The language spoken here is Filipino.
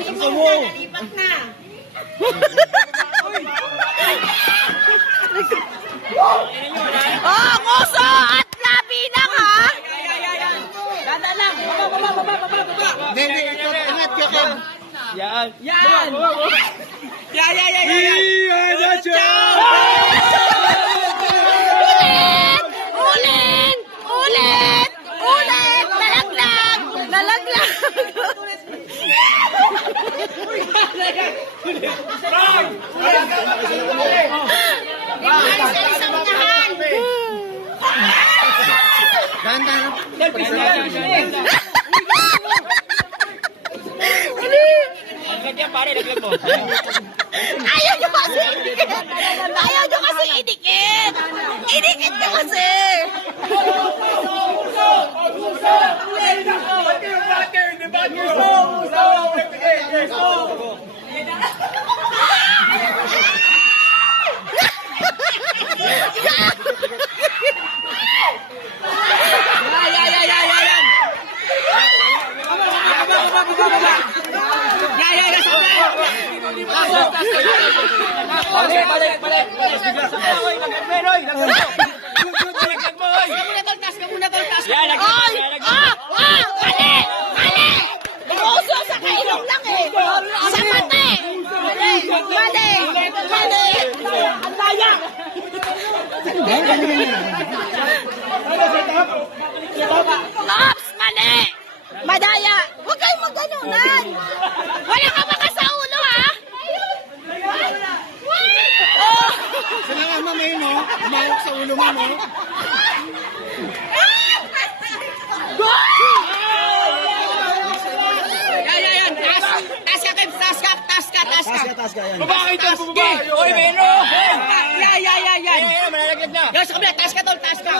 Nalipat na. Oh, nguso at labi lang ha. Dada lang. Baba. Hindi, ingat ka ka. Yan. Yan. Ulit! Nalaglag! Isang unahan. Lagyan pare, lagyan mo. Ayaw nyo kasi idikit! Ayaw nyo kasi idikit! Idikit nyo kasi! Balik. Yan, Ay! Mali! Nguso sa kailong lang eh! Sa mati! Mali! Ang daya! Ops! Mali! Madaya! Huwag kayong maganunan! Wala ka baka sa ulo ha? Oh! Sana nga mamay mo, umawak sa ulo mo mo. Yan. Taas ka. Yan. Babae ito, babae. Oy, Beno. Yan. Ayun, malalaglag na. Yan sa kabila. Taas ka, tol. Taas ka.